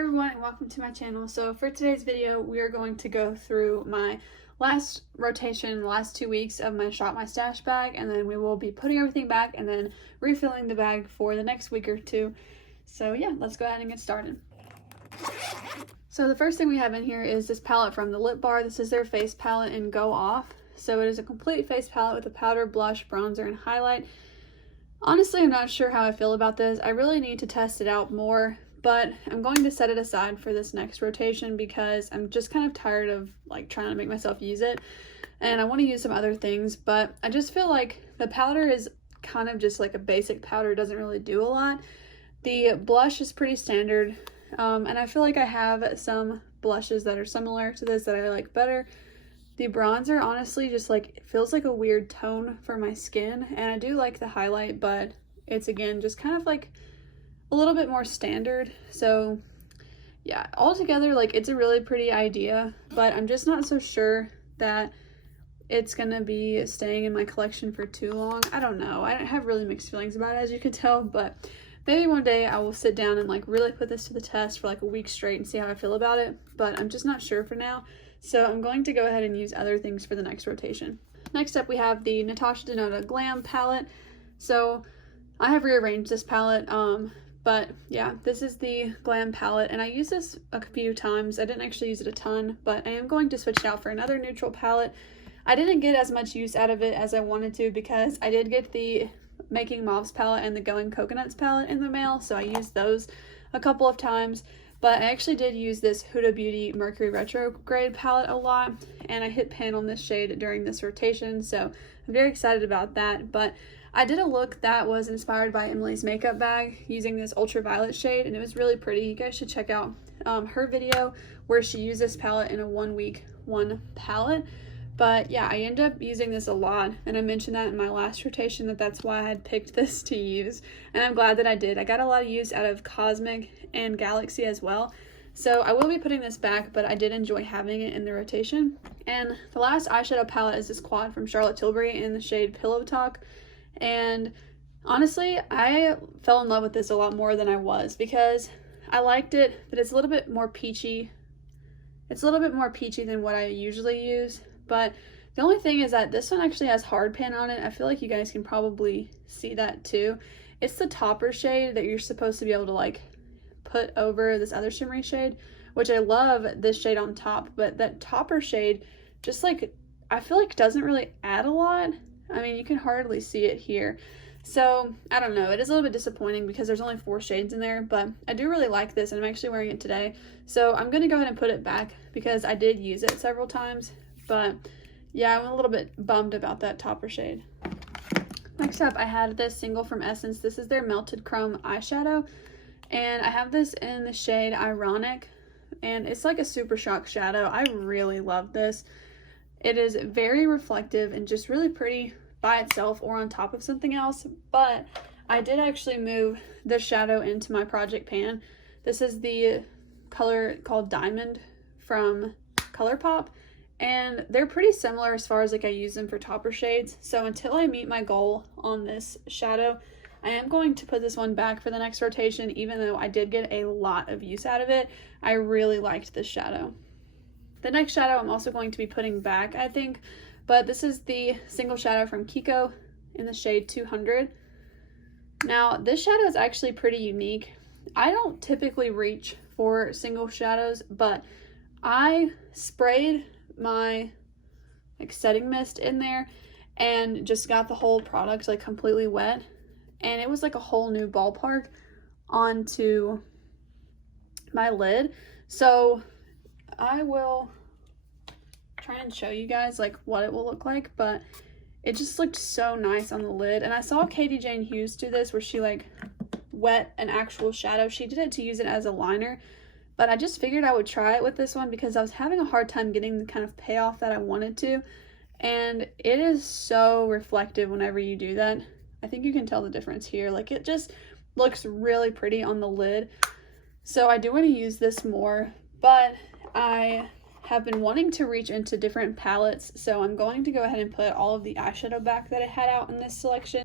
everyone and welcome to my channel. So for today's video we are going to go through my last rotation, the last 2 weeks of my Shop My Stash bag, and then we will be putting everything back and then refilling the bag for the next week or two. So yeah, let's go ahead and get started. So the first thing we have in here is this palette from the Lip Bar. This is their face palette in Go Off. So it is a complete face palette with a powder, blush, bronzer, and highlight. Honestly, I'm not sure how I feel about this. I really need to test it out more, but I'm going to set it aside for this next rotation because I'm just kind of tired of like trying to make myself use it, and I want to use some other things, but I just feel like the powder is kind of just like a basic powder, doesn't really do a lot. The blush is pretty standard, and I feel like I have some blushes that are similar to this that I like better. The bronzer honestly just like it feels like a weird tone for my skin, and I do like the highlight, but it's again just kind of like a little bit more standard. So yeah, altogether like it's a really pretty idea, but I'm just not so sure that it's gonna be staying in my collection for too long. I don't know, I have really mixed feelings about it, as you could tell, but maybe one day I will sit down and like really put this to the test for like a week straight and see how I feel about it, but I'm just not sure for now. So I'm going to go ahead and use other things for the next rotation. Next up we have the Natasha Denona Glam palette. So I have rearranged this palette, but yeah, this is the Glam palette, and I used this a few times. I didn't actually use it a ton, but I am going to switch it out for another neutral palette. I didn't get as much use out of it as I wanted to because I did get the Making Mauves palette and the Going Coconuts palette in the mail, so I used those a couple of times. But I actually did use this Huda Beauty Mercury Retrograde palette a lot, and I hit pan on this shade during this rotation, so I'm very excited about that. But I did a look that was inspired by Emily's makeup bag using this ultraviolet shade, and it was really pretty. You guys should check out her video where she used this palette in a 1 week one palette. But yeah, I ended up using this a lot, and I mentioned that in my last rotation that's why I had picked this to use, and I'm glad that I did. I got a lot of use out of Cosmic and Galaxy as well, so I will be putting this back, but I did enjoy having it in the rotation. And the last eyeshadow palette is this quad from Charlotte Tilbury in the shade Pillow Talk, and honestly I fell in love with this a lot more than I was because I liked it, but it's a little bit more peachy. It's a little bit more peachy than what I usually use. But the only thing is that this one actually has hard pan on it. I feel like you guys can probably see that too. It's the topper shade that you're supposed to be able to like put over this other shimmery shade, which I love this shade on top, but that topper shade just like I feel like doesn't really add a lot. I mean, you can hardly see it here. So I don't know, it is a little bit disappointing because there's only 4 shades in there, but I do really like this, and I'm actually wearing it today. So I'm gonna go ahead and put it back because I did use it several times. But yeah, I'm a little bit bummed about that topper shade. Next up, I had this single from Essence. This is their Melted Chrome eyeshadow, and I have this in the shade Ironic, and it's like a super shock shadow. I really love this. It is very reflective and just really pretty by itself or on top of something else, but I did actually move this shadow into my project pan. This is the color called Diamond from ColourPop, and they're pretty similar as far as like I use them for topper shades. So until I meet my goal on this shadow, I am going to put this one back for the next rotation, even though I did get a lot of use out of it. I really liked this shadow. The next shadow I'm also going to be putting back, I think, but this is the single shadow from Kiko in the shade 200. Now this shadow is actually pretty unique. I don't typically reach for single shadows, but I sprayed my like setting mist in there and just got the whole product like completely wet, and it was like a whole new ballpark onto my lid. So I will try and show you guys like what it will look like, but it just looked so nice on the lid. And I saw Katie Jane Hughes do this where she like wet an actual shadow. She did it to use it as a liner, but I just figured I would try it with this one because I was having a hard time getting the kind of payoff that I wanted to, and it is so reflective whenever you do that. I think you can tell the difference here. Like it just looks really pretty on the lid. So I do want to use this more, but I have been wanting to reach into different palettes, so I'm going to go ahead and put all of the eyeshadow back that I had out in this selection.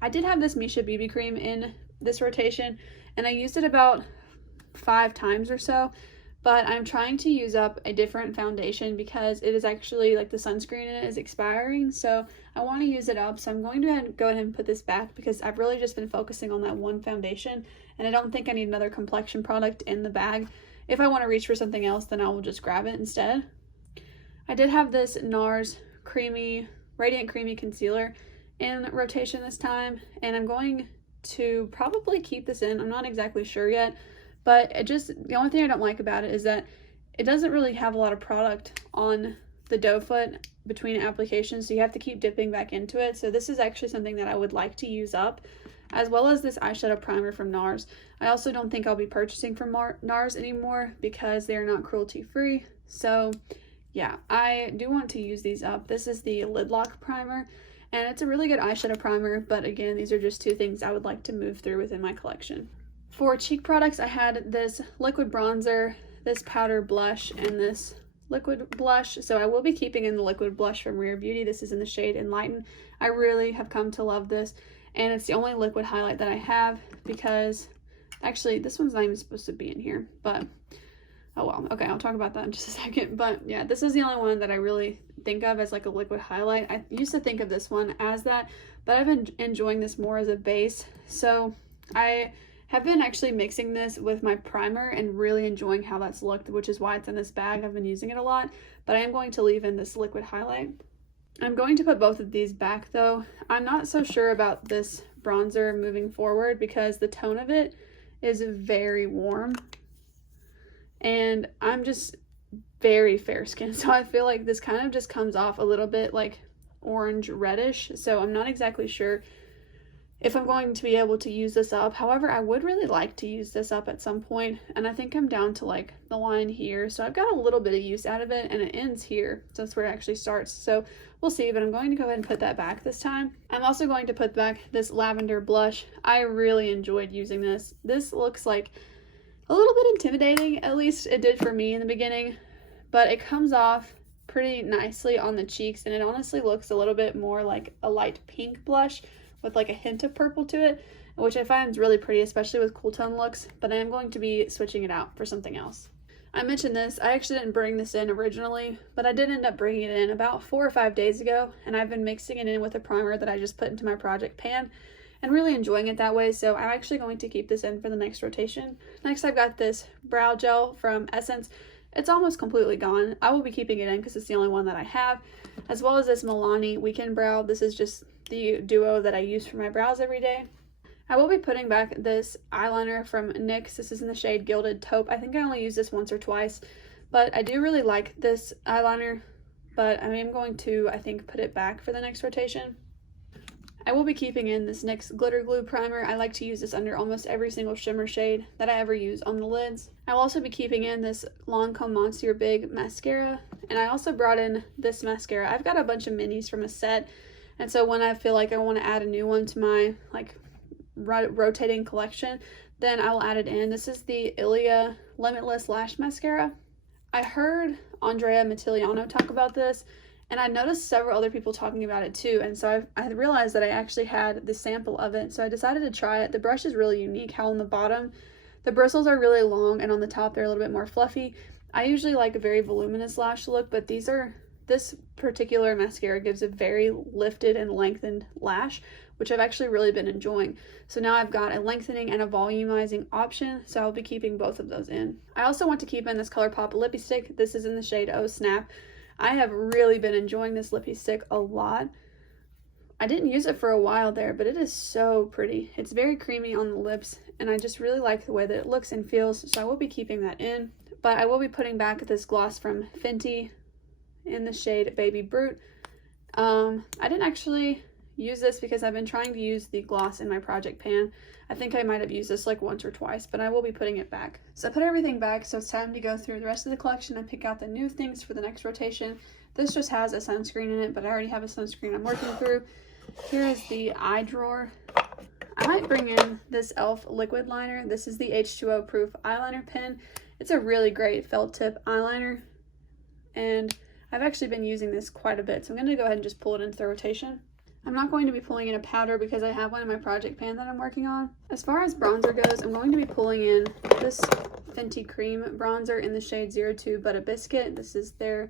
I did have this Misha BB cream in this rotation, and I used it about 5 times or so, but I'm trying to use up a different foundation because it is actually like the sunscreen in it is expiring, so I want to use it up. So I'm going to go ahead and put this back because I've really just been focusing on that one foundation, and I don't think I need another complexion product in the bag. If I want to reach for something else, then I will just grab it instead. I did have this NARS Radiant Creamy Concealer in rotation this time, and I'm going to probably keep this in. I'm not exactly sure yet, but the only thing I don't like about it is that it doesn't really have a lot of product on the doe foot between applications, so you have to keep dipping back into it. So this is actually something that I would like to use up, as well as this eyeshadow primer from NARS. I also don't think I'll be purchasing from NARS anymore because they're not cruelty free. So yeah, I do want to use these up. This is the Lid Lock primer, and it's a really good eyeshadow primer, but again, these are just 2 things I would like to move through within my collection. For cheek products, I had this liquid bronzer, this powder blush, and this liquid blush. So I will be keeping in the liquid blush from Rare Beauty. This is in the shade Enlighten. I really have come to love this, and it's the only liquid highlight that I have because actually this one's not even supposed to be in here, but oh well. Okay, I'll talk about that in just a second. But yeah, this is the only one that I really think of as like a liquid highlight. I used to think of this one as that, but I've been enjoying this more as a base. So I have been actually mixing this with my primer and really enjoying how that's looked, which is why it's in this bag. I've been using it a lot, but I am going to leave in this liquid highlight. I'm going to put both of these back though. I'm not so sure about this bronzer moving forward because the tone of it is very warm, and I'm just very fair skinned, so I feel like this kind of just comes off a little bit like orange reddish, so I'm not exactly sure if I'm going to be able to use this up. However, I would really like to use this up at some point, and I think I'm down to like the line here, so I've got a little bit of use out of it, and it ends here, so that's where it actually starts. So we'll see, but I'm going to go ahead and put that back this time. I'm also going to put back this lavender blush. I really enjoyed using this. This looks like a little bit intimidating, at least it did for me in the beginning, but it comes off pretty nicely on the cheeks, and it honestly looks a little bit more like a light pink blush with like a hint of purple to it, which I find is really pretty, especially with cool tone looks, but I am going to be switching it out for something else. I mentioned this, I actually didn't bring this in originally, but I did end up bringing it in about 4 or 5 days ago, and I've been mixing it in with a primer that I just put into my project pan and really enjoying it that way, so I'm actually going to keep this in for the next rotation. Next, I've got this brow gel from Essence. It's almost completely gone. I will be keeping it in because it's the only one that I have, as well as this Milani Weekend Brow. This is just the duo that I use for my brows every day. I will be putting back this eyeliner from NYX. This is in the shade Gilded Taupe. I think I only used this once or twice, but I do really like this eyeliner, but I am going to, I think, put it back for the next rotation. I will be keeping in this NYX Glitter Glue Primer. I like to use this under almost every single shimmer shade that I ever use on the lids. I will also be keeping in this Lancome Monsieur Big Mascara, and I also brought in this mascara. I've got a bunch of minis from a set, and so when I feel like I want to add a new one to my like rotating collection, then I will add it in. This is the Ilia Limitless Lash Mascara. I heard Andrea Mattiliano talk about this, and I noticed several other people talking about it too, and so I realized that I actually had the sample of it, so I decided to try it. The brush is really unique, how on the bottom the bristles are really long and on the top they're a little bit more fluffy. I usually like a very voluminous lash look, but this particular mascara gives a very lifted and lengthened lash, which I've actually really been enjoying. So now I've got a lengthening and a volumizing option, so I'll be keeping both of those in. I also want to keep in this ColourPop lippy stick. This is in the shade Oh Snap. I have really been enjoying this lippy stick a lot. I didn't use it for a while there, but it is so pretty. It's very creamy on the lips, and I just really like the way that it looks and feels, so I will be keeping that in. But I will be putting back this gloss from Fenty in the shade Baby Brute. I didn't actually use this because I've been trying to use the gloss in my project pan. I think I might have used this like once or twice, but I will be putting it back. So I put everything back, so it's time to go through the rest of the collection and pick out the new things for the next rotation. This just has a sunscreen in it, but I already have a sunscreen I'm working through. Here is the eye drawer. I might bring in this e.l.f. liquid liner. This is the H2O proof eyeliner pen. It's a really great felt tip eyeliner, and I've actually been using this quite a bit, so I'm going to go ahead and just pull it into the rotation. I'm not going to be pulling in a powder because I have one in my project pan that I'm working on. As far as bronzer goes, I'm going to be pulling in this Fenty Cream bronzer in the shade 02 But a Biscuit. This is their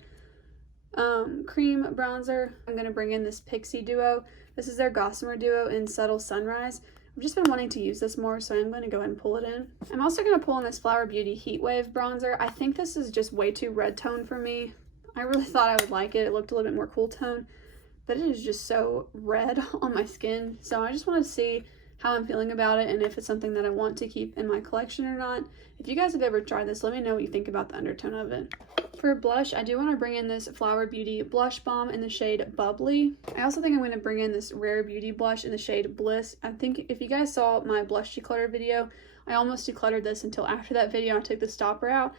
cream bronzer. I'm going to bring in this Pixie Duo. This is their Gossamer Duo in Subtle Sunrise. I've just been wanting to use this more, so I'm going to go ahead and pull it in. I'm also going to pull in this Flower Beauty Heat Wave bronzer. I think this is just way too red tone for me. I really thought I would like it. It looked a little bit more cool tone, but it is just so red on my skin. So I just want to see how I'm feeling about it and if it's something that I want to keep in my collection or not. If you guys have ever tried this, let me know what you think about the undertone of it. For blush, I do want to bring in this Flower Beauty Blush Balm in the shade Bubbly. I also think I'm going to bring in this Rare Beauty blush in the shade Bliss. I think if you guys saw my blush declutter video, I almost decluttered this until after that video. I took the stopper out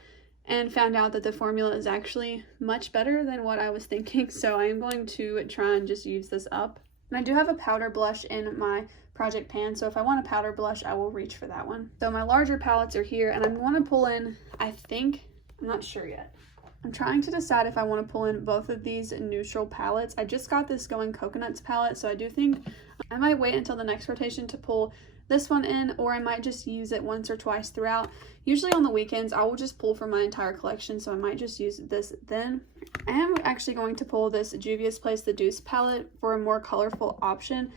and found out that the formula is actually much better than what I was thinking. So I am going to try and just use this up. And I do have a powder blush in my project pan, so if I want a powder blush, I will reach for that one. So my larger palettes are here, and I want to pull in, I'm not sure yet. I'm trying to decide if I want to pull in both of these neutral palettes. I just got this Going Coconuts palette, so I do think I might wait until the next rotation to pull this one in, or I might just use it once or twice throughout. Usually on the weekends, I will just pull from my entire collection, so I might just use this then. I am actually going to pull this Juvia's Place The Deuce palette for a more colorful option.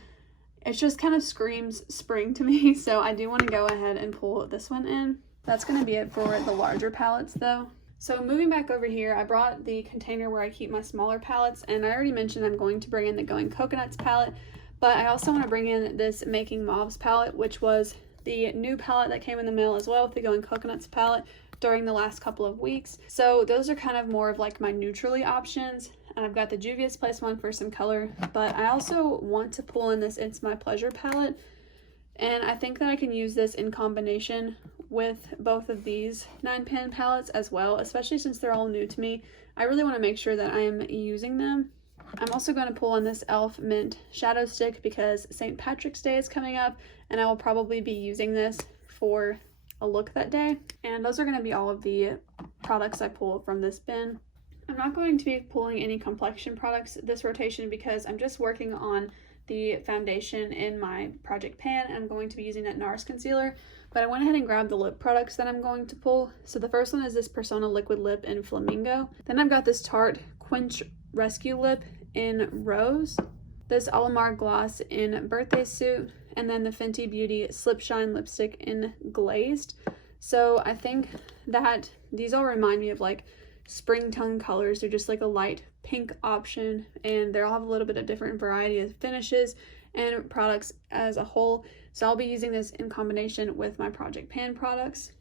It just kind of screams spring to me, so I do want to go ahead and pull this one in. That's going to be it for the larger palettes though. So moving back over here, I brought the container where I keep my smaller palettes, and I already mentioned I'm going to bring in the Going Coconuts palette, but I also want to bring in this Making Mauves palette, which was the new palette that came in the mail as well with the Going Coconuts palette during the last couple of weeks. So those are kind of more of like my neutrally options, and I've got the Juvia's Place one for some color, but I also want to pull in this It's My Pleasure palette, and I think that I can use this in combination with both of these 9-pan palettes as well, especially since they're all new to me. I really want to make sure that I am using them. I'm also going to pull in this e.l.f. Mint Shadow Stick because St. Patrick's Day is coming up, and I will probably be using this for a look that day. And those are going to be all of the products I pull from this bin. I'm not going to be pulling any complexion products this rotation because I'm just working on the foundation in my project pan, and I'm going to be using that NARS concealer, but I went ahead and grabbed the lip products that I'm going to pull. So the first one is this Persona Liquid Lip in Flamingo. Then I've got this Tarte Quench Rescue Lip in Rose, this Alamar Gloss in Birthday Suit, and then the Fenty Beauty Slip Shine Lipstick in Glazed. So I think that these all remind me of like spring tone colors. They're just like a light pink option, and they all have a little bit of different variety of finishes and products as a whole. So I'll be using this in combination with my project pan products.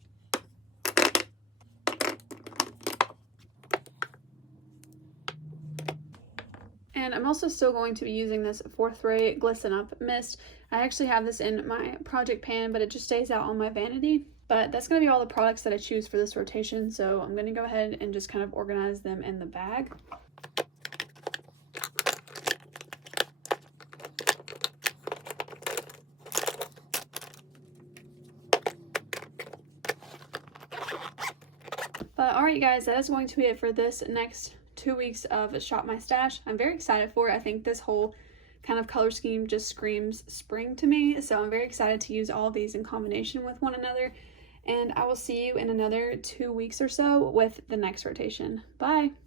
And I'm also still going to be using this Fourth Ray Glisten Up Mist. I actually have this in my project pan, but it just stays out on my vanity. But that's going to be all the products that I choose for this rotation, so I'm going to go ahead and just kind of organize them in the bag. But alright guys, that is going to be it for this next 2 weeks of Shop My Stash. I'm very excited for it. I think this whole kind of color scheme just screams spring to me, so I'm very excited to use all of these in combination with one another. And I will see you in another 2 weeks or so with the next rotation. Bye!